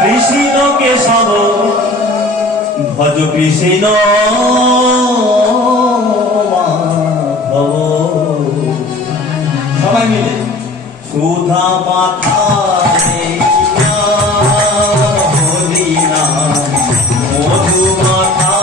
কৃষ্ণ কেশব ভজ কৃষ্ণ মাধব। সবাই মিলে সুধা মাথা হরি নাম মধু মাথা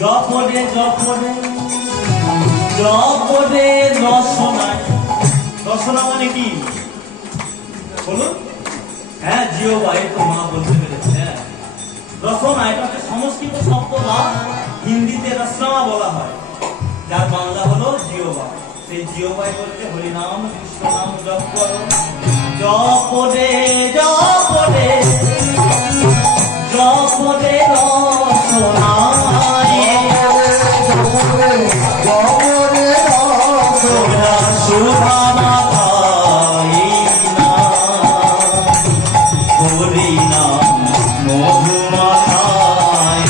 জপরে জপরে জপরে রসনায়। রসনা মানে কি বলুন? হ্যাঁ জিওবা, এই তো মা বলতে পেরেছে। হ্যাঁ রসনা এটা হচ্ছে সংস্কৃত শব্দ বা হিন্দিতে রসনা বলা হয়, যার বাংলা হলো জিওবা। সেই জিওবাই বলতে হরিনাম কৃষ্ণ নাম জপ করো। জপরে জপরে জপরে রসনায় সুধা মাথায় হরি নাম মধু মাথায়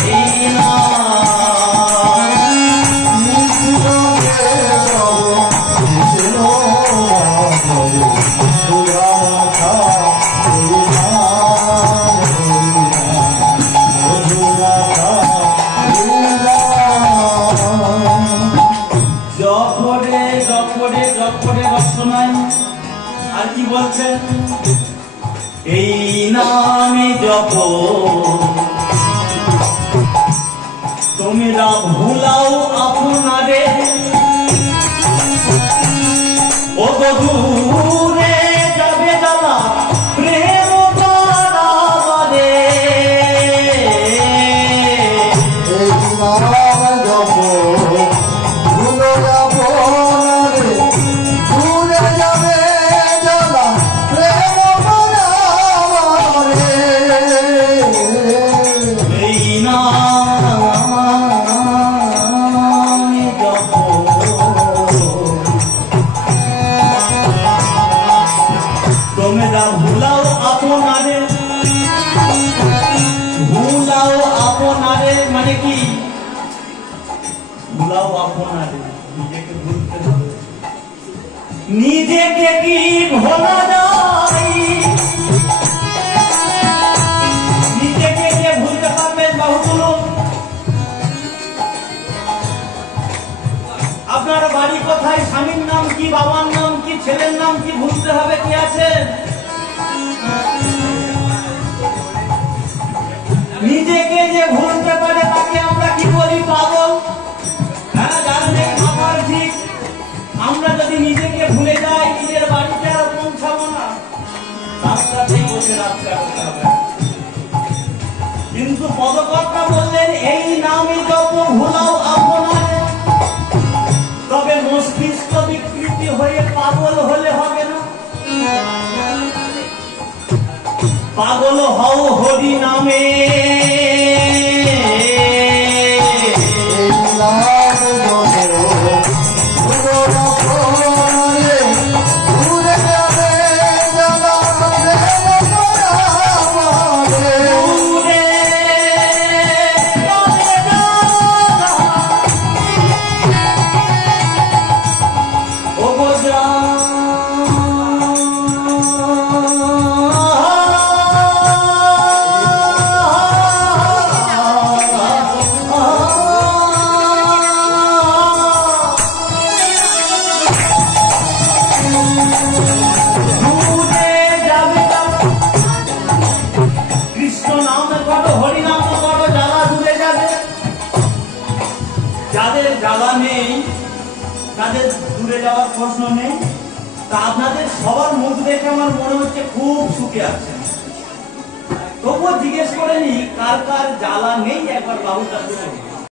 আর কি বলছেন? এই নামে জপ তোমরা ভুলাও আপনারে ও দূরে যাবে যাবা প্রেম বাড়াবারে। এই নাম জপ ভুলো আপনারে দূরে যাবে যাবা প্রেম বাড়াবারে। এই নাম জপ তোমরা ভুলাও আপনারে। ভুলাও আপনারে মানে কি? ভুলাও আপনারে, নিজেকে ভুলতে হবে। নিজেকে কি ভোলা যায়? নিজেকে কে ভুলতে পারবেন? বাহু তুলুন। আপনার বাড়ি কোথায়, স্বামীর নাম কি, বাবার নাম কি, ছেলের নাম কি ভুলতে হবে? কি আছে? নিজেকে যে ভুলতে পারে তাকে আমরা কি বলি? পাগল। হ্যাঁ জানেন আমার ঠিক। আমরা যদি নিজেকে ভুলে যাই নিজের বাড়িতে আর পৌঁছাবো না, রাস্তাতেই বসে রাস্তা করতে হবে। কিন্তু পদকর্তা বললেন এই নামই জপ ভুলাও আপনারে। তবে মস্তিষ্ক বিকৃতি হয়ে পাগল হলে হবে না। পাগল হও হরি নামে। দূরে যাবে কৃষ্ণ নামে কত, হরি নামে কত জ্বালা দূরে যাবে। যাদের জ্বালা নেই, তাদের দূরে যাওয়ার প্রশ্ন নেই। তা আপনাদের সবার মুখ দেখে আমার মনে হচ্ছে খুব সুখে আছেন। তবুও জিজ্ঞেস করে নি কার কার জ্বালা নেই, একবার বাবুর কাছে বলুন।